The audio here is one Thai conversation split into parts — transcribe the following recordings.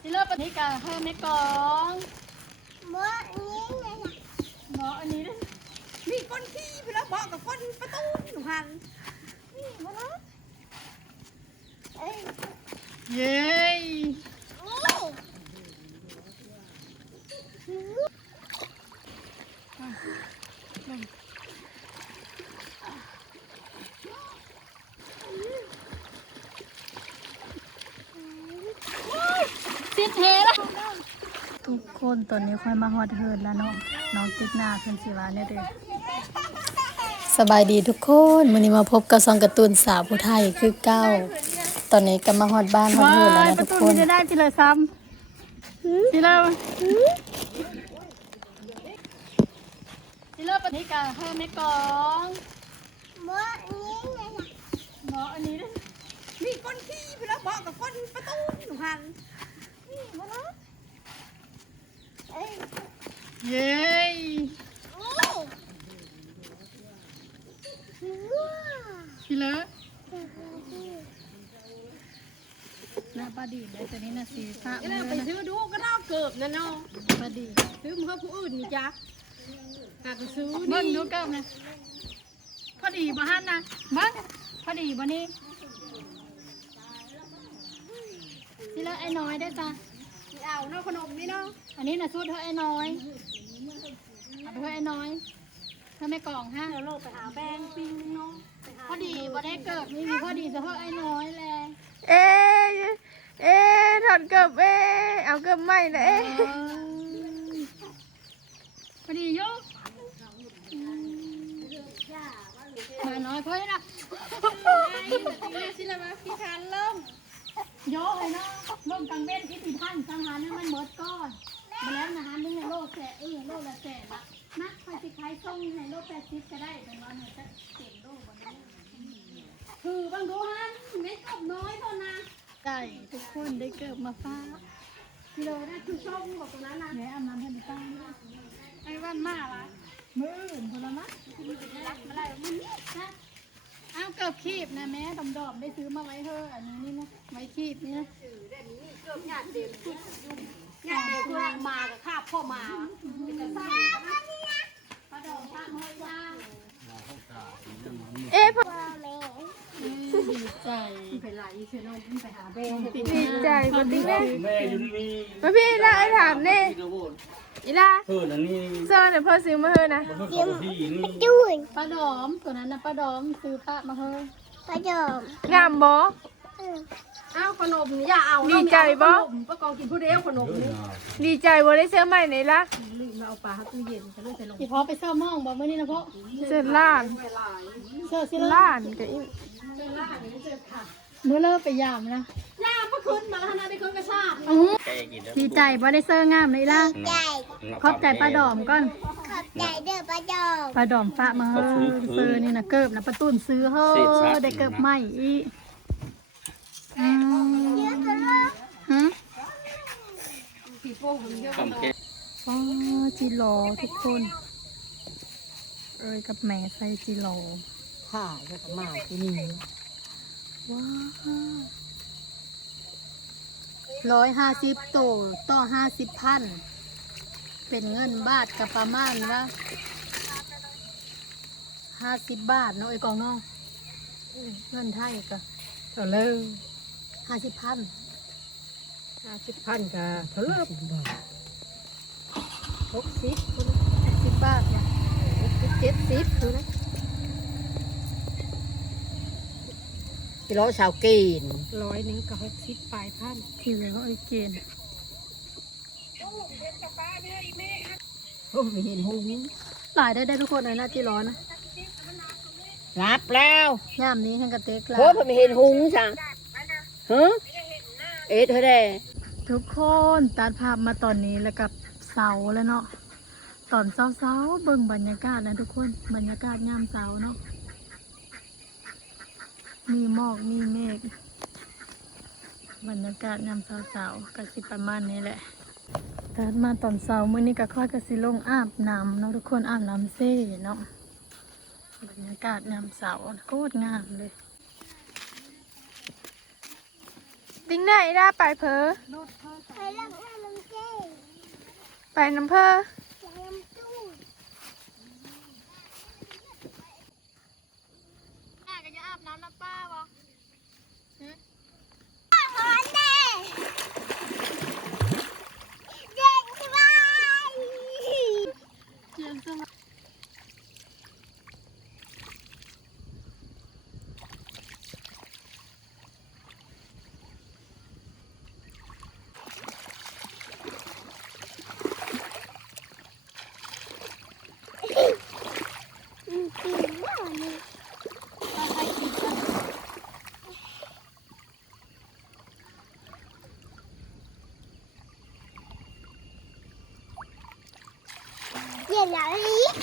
ที่เลิกปฏิกาเพิ่มในกล่องหมอนี้นะหมออันนี้ด้วยมีก้นขี้พี่แล้วบอกกับก้นประตูหนูหันนี่มาแล้วเอ้ยเย้นี่ติด เทแล้วทุกคนตอนนี้ค่อยมาฮอดเฮิร์นแล้วเนาะน้องติดหน้าเพิ่นสิว่าเนี่ยเด้อสบายดีทุกคนวันนี้มาพบกับซองการ์ตูนสาวผู้ไทยคือเก้า ตอนนี้ก็มาฮอดบ้านฮอดว้าเฮือนแล้วยนะประทุกตูคนนี้จะได้ทีละซ้ำทีละทีละปฏิกาเพิ่มในกล่องหมอนี้นะหมออันนี้ด้วยมีก้นขี้พี่แล้วบอกกับก้นประตูหนูหันนี่ มาแล้วเอ้ยเย้นี่ทีละหน้าป้าดีเลยตัวนี้น่ะสีฟ้าก็มืได้อไปนะซื้อดูก็ได้เกิบนะเนาะป้าดีซื้อมาให้ผู้อื่นนี่จ้ะหากซื้อเบิ้งนี่ดูเกิบนะพอดีบ่ฮันนะเบิ้งพอดีบ่นี่ทีละไอ้น้อยได้อจ้ะ เอาเนาะขนมนี่เนาะอันนี้น่ะสูตรเธอไอ้น้อยเอาไปเธอไอ้น้อยเธอไม่กล่องฮะเดี๋ยวเราไปหาแป้งปิ้งเนาะไปหาพอดีบ่ได้เกิดนี่มีพอดีเฉพาะไอ้น้อยแหละเอ๊ะเอ๊ะถอดเกือบเอ๊ะเอาเกือบใหม่นะเอ๊ะเอ้ยพอดีอยุมาน้อยเพื่อนนะสิละมาพี่คันเริ่ม โยเลยเนาะลงกลางเว้นที่ติท่านสังหารให้มันหมดก้อนมาแล้วนะฮะนึงในโลกแสนเออโลกละแสนละนักไปสิใครส่งในโลกแปดสิบก็ได้แต่ว่าเนี่ยจะเก่งโลกบนนี้คือบางดูฮันเม็ดกบน้อยเท่านั้นไก่ทุกคนได้เกิดมาฟ้ากิโลนะคือช่องบอกตรงนั้นนะแม่อาบน้ำให้ดีป้าไอ้วันมาละมืออื่นพลไม้รักมาได้มันนี่นะ อ้าวเกิบคีบนะแม่ดำดอมได้ซื้อมาไว้เธอะอันนี้นี่นะไว้คีบนี่นะเกือบหยาดเดียวหยาดเดียวคือมากับข้าพ่อมาเป็นกระซ่าปลาดองป้าห้อยย่างเอ๊ะพ่อพ่อแม่ดีใจไปไหลเชนนไปหาแบงดีใจปฏิแม่แม่อยู่นี่มาพี่ละไอ้ถามเน่ที่กระโบน อีล่าเพิ่นอันนี้เซอร์เนี่ยพ่อซื้อมาเฮ้นะมันเพิ่นกับพี่นี่จุนปลาดอมตัวนั้นนะปลาดอมซื้อป้ามาเฮ้ยประจอมงามบ่เอออ้าวขนมอย่าเอาดีใจบ่ประกองกินผู้เดียวขนมนี่ดีใจบ่ได้เสื้อใหม่ไหนล่ะลืมมาเอาปลาตู้เย็นจะเลือกใส่ลงอีพอไปเสื้อม่องบอกเมื่อนี้นะพ่อเสื้อล้านเสื้อสิละล้านก็อีเมื่อเลิกไปยามนะย่าเมื่อคืนมาแล้วนะได้คืนกระชากอื้อแกกินแล้วดีใจบ่ได้เสื้องามเลยล่ะใจขอบใจปลาดอมก่อนขอบใจเด้อประจอมปลาดอมฝากมาเฮ้ยซื้อนี่นะเกิบนะประตุนซื้อเฮ้ยได้เกิบใหม่อีกอืมเยอะกันเลยฮะคำแกอ๋อจิโลทุกคน เอ้ยกับแม่ใส่จิโลค่ะแล้วก็มาที่นี่ว้าว ร้อยห้าสิบโตต่อห้าสิบพัน เป็นเงินบาทกับประมาณว่าห้าสิบบาทเนาะไอ้กองเนาะเงินไทยก็เท่าเลิกห้าสิบพันห้าสิบพันกับเท่าเลิกหกสิบหกสิบบาทนะเจ็ดสิบคือนะ กิโลชาวกีนร้อยหนึ่งกับหกสิบปลายพันที่เหลือก็ไอ้เกณฑ์โอ้ไม่เห็นหูหลายได้ได้ทุกคนเลยนะที่ร้อนนะรับแล้วย่ามนี้ทั้งกระเตกลาโคตรไม่เห็นหุงจ้ะฮะเอ็ดเธอได้ทุกคนตัดภาพมาตอนนี้แล้วกับเสาแล้วเนาะตอนเสาๆเบิ่งบรรยากาศนะทุกคนบรรยากาศยามเสาเนาะ มีหมอก มีเมฆบรรยากาศยามเสาๆก็สิประมาณนี้แหละตัดมาตอนเสามื้อนี้ก็ค่อยก็สิลงอาบน้ำเนาะทุกคนอาบน้ำเซ่เนาะบรรยากาศยามเสาโคตรงามเลย ดิ้งไหนได้ไปเพอไปเล่นน้ำมันเจ๊ไปน้ำเพอ เย็นแล้วอีก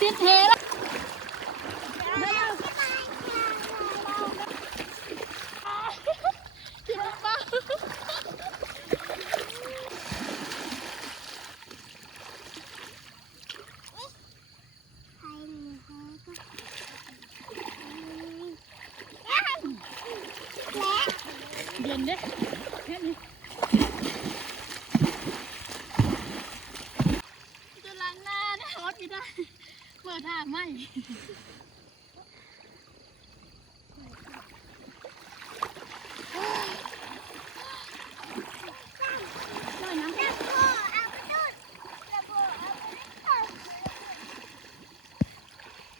ติดเทแล้ว เย็นเด้แค่นี้จะล้างหน้าได้ฮอตไม่ได้เปิดทางไม่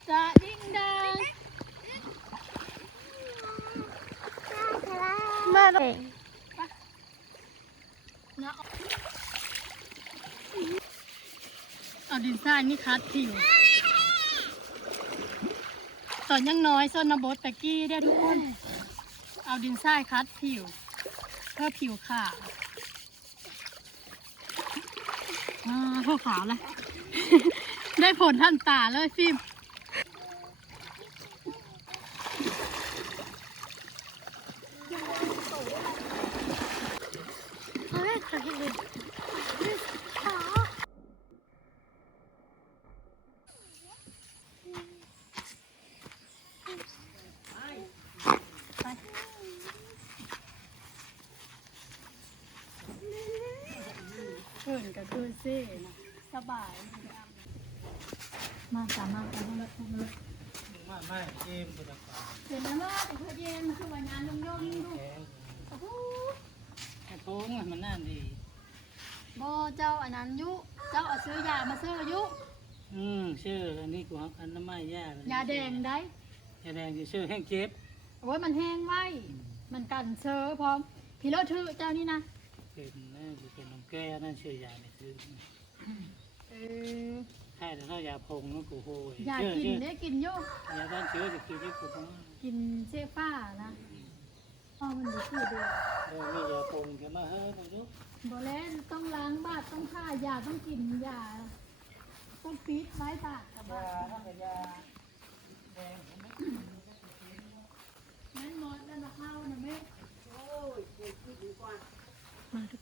จะยิ่งดัง มาเองนะเอาดินทรายนี่คัดผิวตอนยังน้อยส้นนบดตะกี้ได้ทุกคน เอาดินทรายคัดผิว เพื่อผิวขาวอ่าเพื่อขาวเลยได้ผลทันตาเลยฟิล์ม เฮ้ยขอเห็นเลย เพื่อนก็คือเซ่นะสบายมาสามารถไปห้องรับทุกเลยไม่ไม่เกมตัวละครเห็นแล้วว่าแต่เพื่อเย็นคือวันงานยงๆดูแข็งโอ้โหกระโปงอะมันน่าดีบเจ้าอันนั้นยุ เจ้าเอาซื้อยามาซื้อยุ อืมชื่ออันนี้กูเอาอันน้ำไม้ย่ายาแดงได้ยาแดงที่ชื่อแห้งเจ็บโอ้ยมันแห้งไว้ มันกันเชื้อพร้อมพี่เลอะทื่อเจ้านี่นะ เป็นน่าจะเป็นน้ำแก้นั่นชื่อยาเนี่ยคือเออใช่แต่ถ้ายาพงนั่นกูโหยอยากชื่อกินชื่อได้กินอยุยาบ้านเชื้อจะกินที่กูพงกินเซฟ้านะพ่อมันดีคือเดียวเออมียาพงจะมาเฮ้ยมาดูบอแลนต้องล้างบาดต้องฆ่ายาต้องกินยาต้องฟีดไว้บาดกับบาดถ้าเป็นยาแดงนั่นหมดนั่นมาเข้านะแม่มาทุก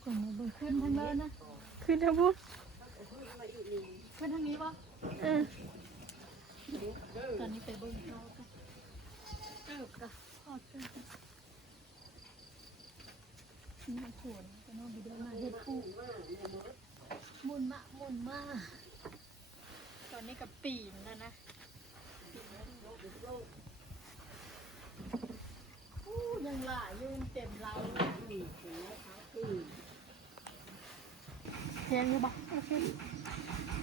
คนมาเบิ่ง ขึ้นทางเดินนะคือทั้งพูดขึ้นทางนี้ปะเออตอนนี้ไปเบิ่งเขากันเออกะทอดเสื้อกันนี่สวนก็น้องไปเดินมาเห็ดปูหมุนมาหมุนมาตอนนี้กับปีนแล้วนะอู้ยังหลายอยืนเต็มเรา เทียนอยู่โอเค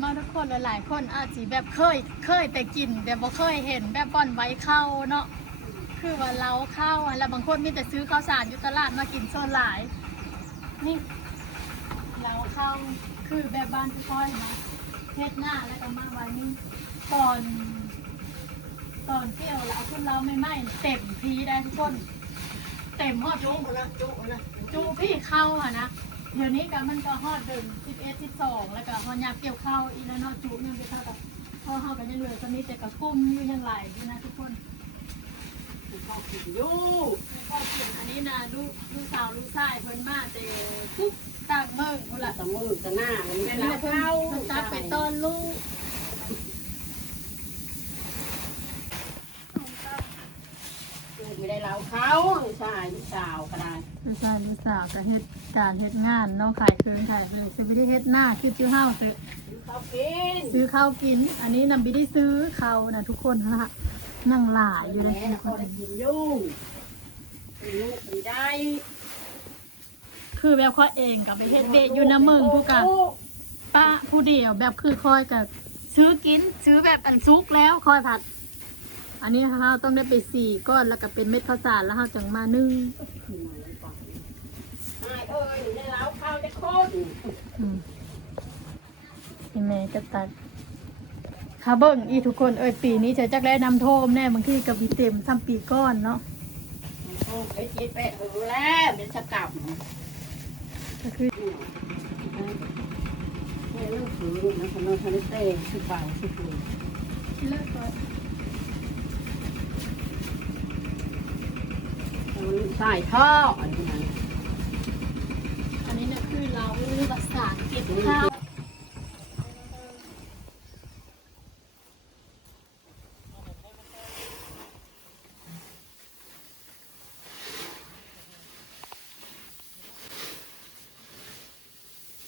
มาทุกคนหลายๆคนอาจจะแบบเคยเคยแต่กิน แต่บ่เคยเห็นแบบบ่อนไว้เข้าเนาะคือว่าเราเข้าอะแล้วบางคนมีแต่ซื้อข้าวสารอยู่ตลาดมากินโซนหลาย นี่เราเข้าคือแบบบ้านทุกคนนะเทศหน้าแล้วก็มาไว้นี่ตอนตอนเที่ยวเราคนเราไม่ไหม้เต็มพีได้ทุกคน เต็มหอดจุหมดละจุละจุพี่เข้าอะนะ เดี๋ยวนี้ก็มันก็ฮอดเดินสิบเอ็ดสิบสองแล้วก็ฮอดยามเกี่ยวข้าวอีแล้วเนาะจุยังไปเท่ากับพอเฮากันยังเหลือตอนนี้แต่กับกุ้มอยู่ยังไหลอยู่นะทุกคนข้าวกินอยู่ข้าวกินอันนี้นะลูกลูกสาวลูกชายเพิ่นมาแต่ปุ๊บต่างเมืองพุ่นล่ะตะมือตะหน้ามันไม่นี่รับเพิ่นเข้าเพิ่นตักไปต้อนลูกไม่ได้เราเขาใช่ลูกสาวก็ได้ ลูกชายลูกสาวก็เฮ็ดการเฮ็ดงานเน้องขายเครื่องขายเลยสิบ่ได้เฮ็ดหน้าคือชื่อเฮาซื้อเขากินซื้อข้าวกิน อันนี้นำบิได้ซื้อข้าวนะทุกคนฮะนั่งหลายอยู่เลยแม่น่ะเขาได้กินอยู่เป็นลูกเป็นได้ คือแบบข้อยเองกับไปเฮ็ดเบะอยู่น้ำเมืองผู้กันป้าผู้เดียวแบบคือคอยกับซื้อกินซื้อแบบอันซุกแล้วคอยผัด อันนี้ฮะต้องได้ไปสี่ก้อนแล้วก็เป็นเม็ดข้าวสารแล้วฮะจังมานึ่ง นายเอ้ยได้เรา เข้าได้คนอืมพี่แม่ก็ตัดคาเบิ้งอีทุกคนเอ้ยปีนี้จะจักได้นำโทมแน่บางทีกับวีเต็มซ้ำปีก้อนเนาะโอ้ยเจ็ดแปดเออแล้วเป็นสกับก็คือเนี่ยลูกถือนะคนนั้นคนนี้เต้สิบบาสิบเลยเลิกก่อนใส่ท่ออันนี้ เนี่ยคือเราเรียกว่าสารเก็บข้าว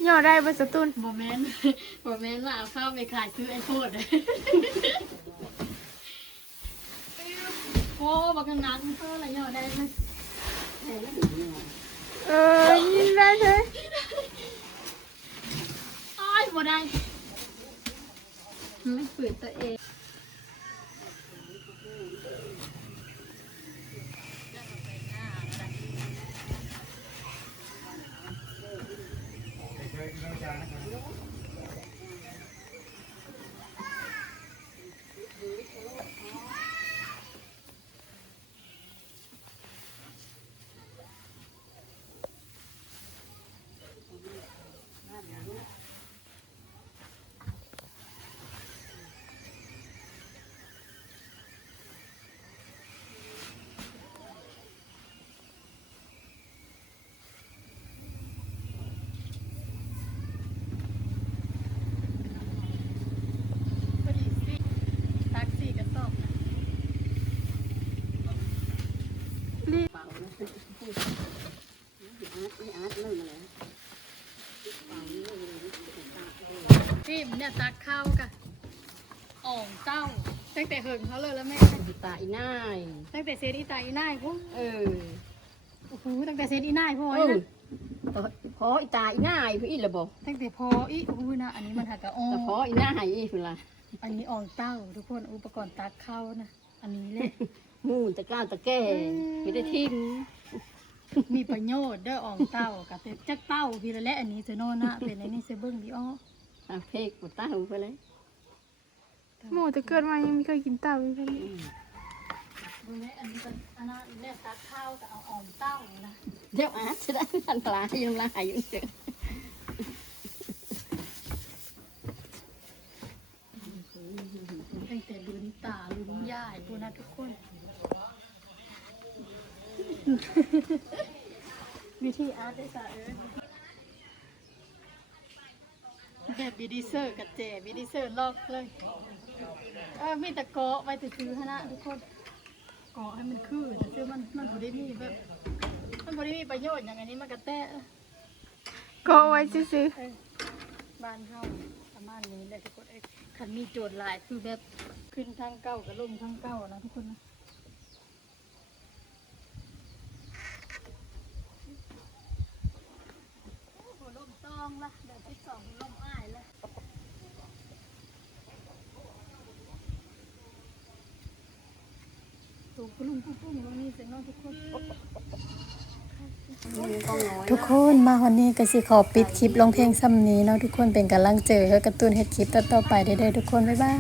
ย่อได้บ่สตุนโมเมนต์โมเมนต์ว่าเอาข้าวไปขายคือไอ้โคตรโอ้บักกันนักเท่าไหร่ย่อได้ไหมเออยินได้เลยอ้าย บ่ได้ไม่ฝืนตัวเอง พอดีสิตักสี่กระสอบนะ เป่านะอาร์ตอาร์ตเริ่มอะไร ที่เนี่ยตักข้าวกะอ่องเต้า ตั้งแต่เหิงเขาเลยแล้วแม่ตาอีน่ายตั้งแต่เซตอีตาอีน่ายพุ่งเออโอ้โหตั้งแต่เซตอีน่ายพ่อเอไอ้อนะพออีตาอีน่ายพี่อีละบอกตั้งแต่พออีโอ้โหนะอันนี้มันหักกะอ่อแต่พองอีน่ายอีคือละอันนี้อ่องเต้า ทุกคนอุปกรณ์ตักข้าวนะอันนี้แหละมูนตะก้าวตะแก่ไม่ได้ทิ้งมีประโยชน์เด้ออ่องเต้ากับเป็นจักเต้าพี่ละและอันนี้เซโนนะเป็นอันนี้เซเบิ้งดีอ้อ อาเพกกูตาหูไปเลยหมูจะเกิดมายังไม่เคยกินเต่าอีกเลยดูแลอันนี้เป็นอันนั้นเนี่ยตักข้าวกับเอาอ่องเต้านะเดี๋ยวอาร์ตจะได้อันตรายยังลายอยู่เจอตั้งแต่ลืมตาลืมย่ายพวกนั้นทุกคน วิธีอาร์ตได้สาเอ้ย แบบบีดีเซอร์กับเจบีดีเซอร์ลอกเลยเออมีแต่เกาะไว้แต่ซื้อฮะนะทุกคนเกาะให้มันคือแต่ซื้อมันมันบ่ได้มีแบบมันบ่ได้มีประโยชน์อย่างอันนี้มันกระแตะก็เอาไว้ซื้อเออบ้านเฮาประมาณนี้แหละทุกคนเอ้ยคันมีโจทย์หลายคือแบบขึ้นทางเก้ากับลงทางเก้านะทุกคนนะหัวลมตองละเดี๋ยวที่สองหัวลมอ้ายละถูกคุณ ลุงปุ้งปุ้งลงนี่เสียงน้องทุกคนทุกคนมาวันนี้ก็สิขอปิดคลิปลงเพลงซ้ำนี้เนาะทุกคนเป็นกำลังเจอให้กระตุ้นเฮ็ดคลิปต่อๆไปได้เด้อทุกคนบ๊ายบาย